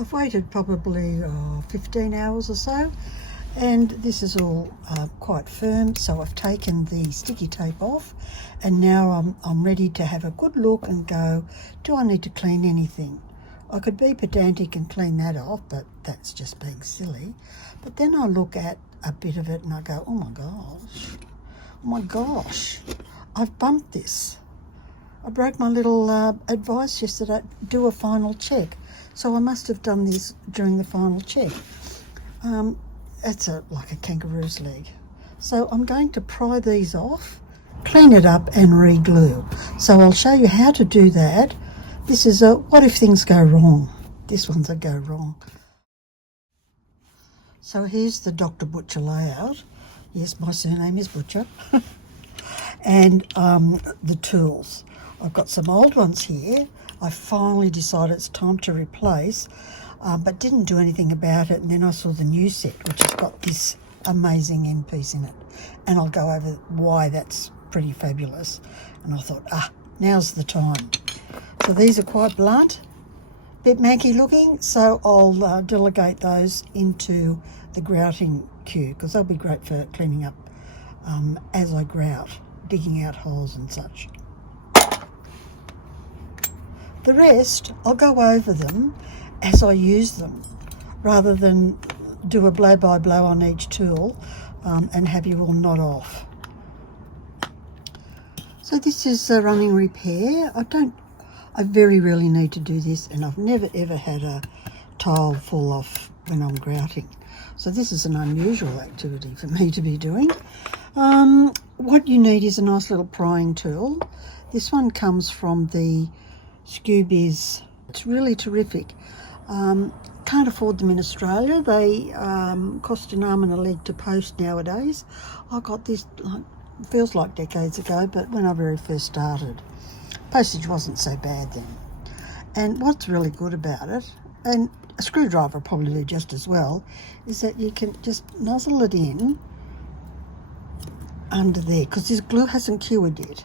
I've waited probably 15 hours or so, and this is all quite firm, so I've taken the sticky tape off, and now I'm ready to have a good look and go, do I need to clean anything? I could be pedantic and clean that off, but that's just being silly. But then I look at a bit of it and I go, oh my gosh, I've bumped this. I broke my little advice yesterday, do a final check. So I must have done this during the final check. It's like a kangaroo's leg. So I'm going to pry these off, clean it up and re-glue. So I'll show you how to do that. This is a what if things go wrong. This one's a go wrong. So here's the Dr. Butcher layout. Yes, my surname is Butcher. And the tools. I've got some old ones here. I finally decided it's time to replace, but didn't do anything about it. And then I saw the new set, which has got this amazing end piece in it. And I'll go over why that's pretty fabulous. And I thought, now's the time. So these are quite blunt, bit manky looking, so I'll delegate those into the grouting queue because they'll be great for cleaning up as I grout, digging out holes and such. The rest, I'll go over them as I use them rather than do a blow by blow on each tool and have you all nod off. So this is a running repair. I very rarely need to do this, and I've never ever had a tile fall off when I'm grouting. So this is an unusual activity for me to be doing. What you need is a nice little prying tool. This one comes from the Scubies. It's really terrific. Can't afford them in Australia. They cost an arm and a leg to post nowadays. I got this, feels like decades ago, but when I very first started. Postage wasn't so bad then. And what's really good about it, and a screwdriver will probably do just as well, is that you can just nozzle it in under there, because this glue hasn't cured yet.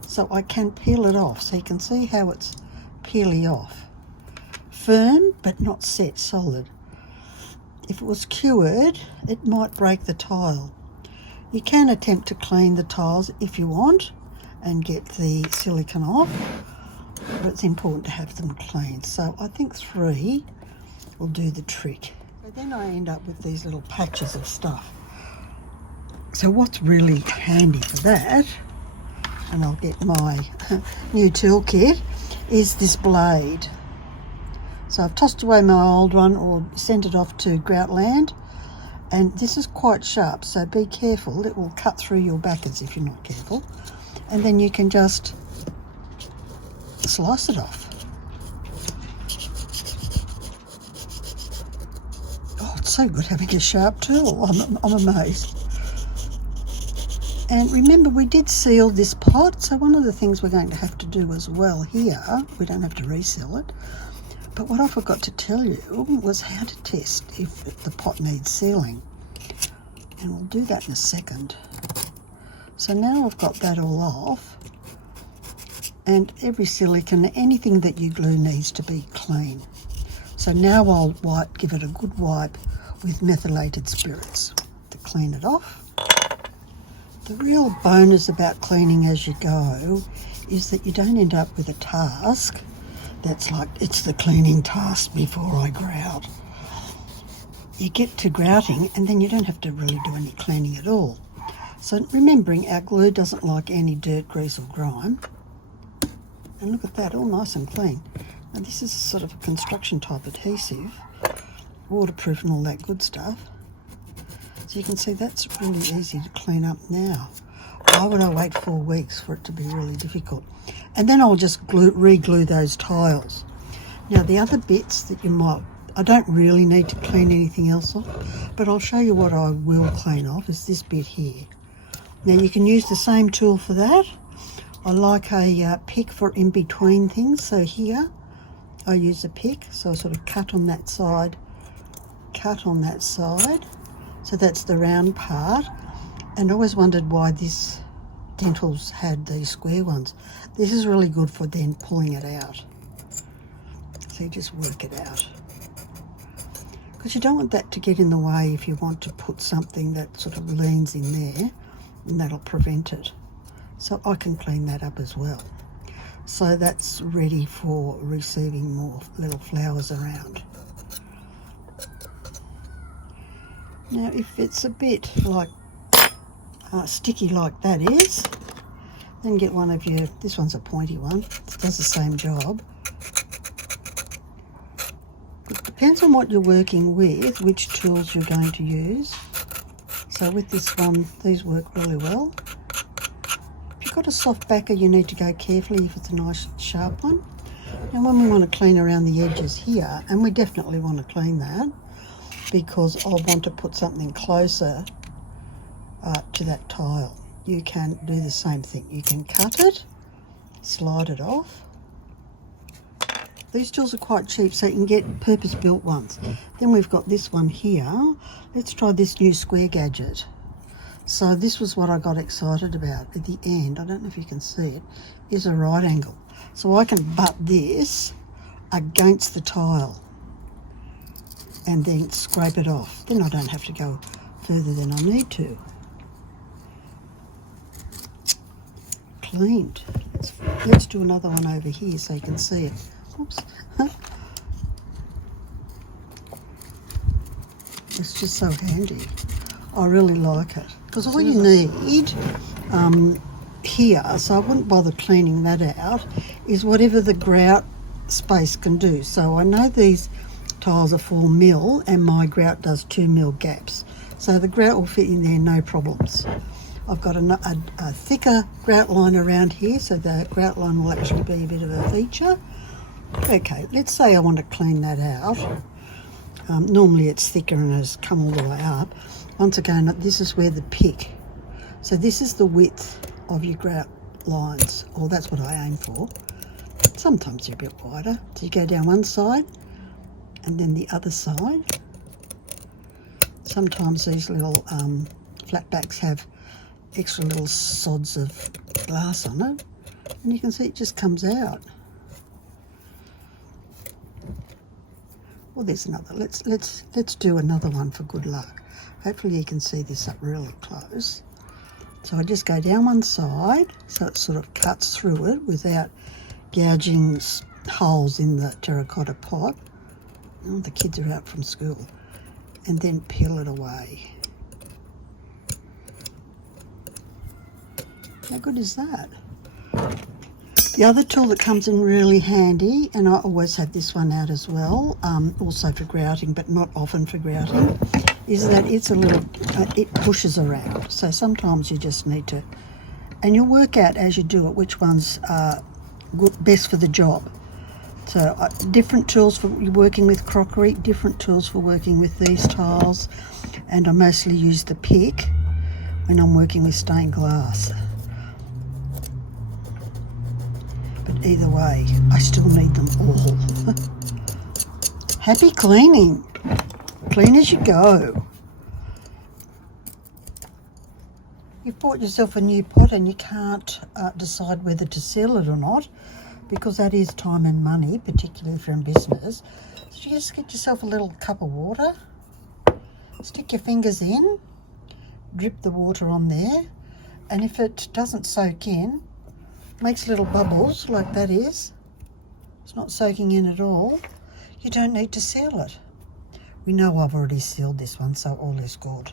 So I can peel it off, so you can see how it's peeling off. Firm, but not set solid. If it was cured, it might break the tile. You can attempt to clean the tiles if you want, and get the silicone off, but it's important to have them clean. So I think 3 will do the trick. So then I end up with these little patches of stuff. So what's really handy for that, and I'll get my new toolkit, is this blade. So I've tossed away my old one or sent it off to Groutland, and this is quite sharp, so be careful. It will cut through your backers if you're not careful. And then you can just slice it off. Oh, it's so good having a sharp tool. I'm amazed. And remember, we did seal this pot, so one of the things we're going to have to do as well here, we don't have to reseal it, but what I forgot to tell you was how to test if the pot needs sealing. And we'll do that in a second. So now I've got that all off, and every silicone, anything that you glue needs to be clean. So now I'll give it a good wipe with methylated spirits to clean it off. The real bonus about cleaning as you go is that you don't end up with a task that's like, it's the cleaning task before I grout. You get to grouting and then you don't have to really do any cleaning at all. So remembering our glue doesn't like any dirt, grease or grime. And look at that, all nice and clean. Now this is a sort of a construction type adhesive, waterproof and all that good stuff. So you can see that's really easy to clean up now. Why would I wait 4 weeks for it to be really difficult? And then I'll just re-glue those tiles. Now the other bits that you might, I don't really need to clean anything else off, but I'll show you what I will clean off is this bit here. Now you can use the same tool for that. I like a pick for in between things. So here I use a pick. So I sort of cut on that side, cut on that side. So that's the round part. And I always wondered why this dentals had these square ones. This is really good for then pulling it out. So you just work it out. because you don't want that to get in the way if you want to put something that sort of leans in there, and that'll prevent it. So I can clean that up as well. So that's ready for receiving more little flowers around. Now if it's a bit like sticky like that is, then get one of your, this one's a pointy one, it does the same job. It depends on what you're working with, which tools you're going to use. So with this one, these work really well. If you've got a soft backer, you need to go carefully if it's a nice sharp one. And when we want to clean around the edges here, and we definitely want to clean that, because I'll want to put something closer to that tile. You can do the same thing. You can cut it, slide it off. These tools are quite cheap, so you can get purpose-built ones. Then we've got this one here. Let's try this new square gadget. So this was what I got excited about at the end. I don't know if you can see it, is a right angle. So I can butt this against the tile and then scrape it off. Then I don't have to go further than I need to. Cleaned. Let's do another one over here so you can see it. Oops. It's just so handy. I really like it. Because all you need here, so I wouldn't bother cleaning that out, is whatever the grout space can do. So I know these tiles are 4 mil and my grout does 2 mil gaps. So the grout will fit in there, no problems. I've got a thicker grout line around here, so the grout line will actually be a bit of a feature. Okay, let's say I want to clean that out. Normally it's thicker and has come all the way up. Once again, this is where the pick. So this is the width of your grout lines, or that's what I aim for. Sometimes they're a bit wider. So you go down one side and then the other side. Sometimes these little flat backs have extra little sods of glass on it, and you can see it just comes out. Well, there's another. Let's do another one for good luck. Hopefully you can see this up really close. So I just go down one side so it sort of cuts through it without gouging holes in the terracotta pot. Oh, the kids are out from school. And then peel it away. How good is that? The other tool that comes in really handy, and I always have this one out as well, also for grouting, but not often for grouting, is that it's a little, it pushes around. So sometimes you just need to, and you'll work out as you do it which ones are best for the job. So different tools for working with crockery, different tools for working with these tiles, and I mostly use the pick when I'm working with stained glass. But either way, I still need them all. Happy cleaning. Clean as you go. You've bought yourself a new pot and you can't decide whether to sell it or not, because that is time and money, particularly if you're in business. So you just get yourself a little cup of water, stick your fingers in, drip the water on there, and if it doesn't soak in, makes little bubbles like that is, it's not soaking in at all, you don't need to seal it. We know I've already sealed this one, so all is good.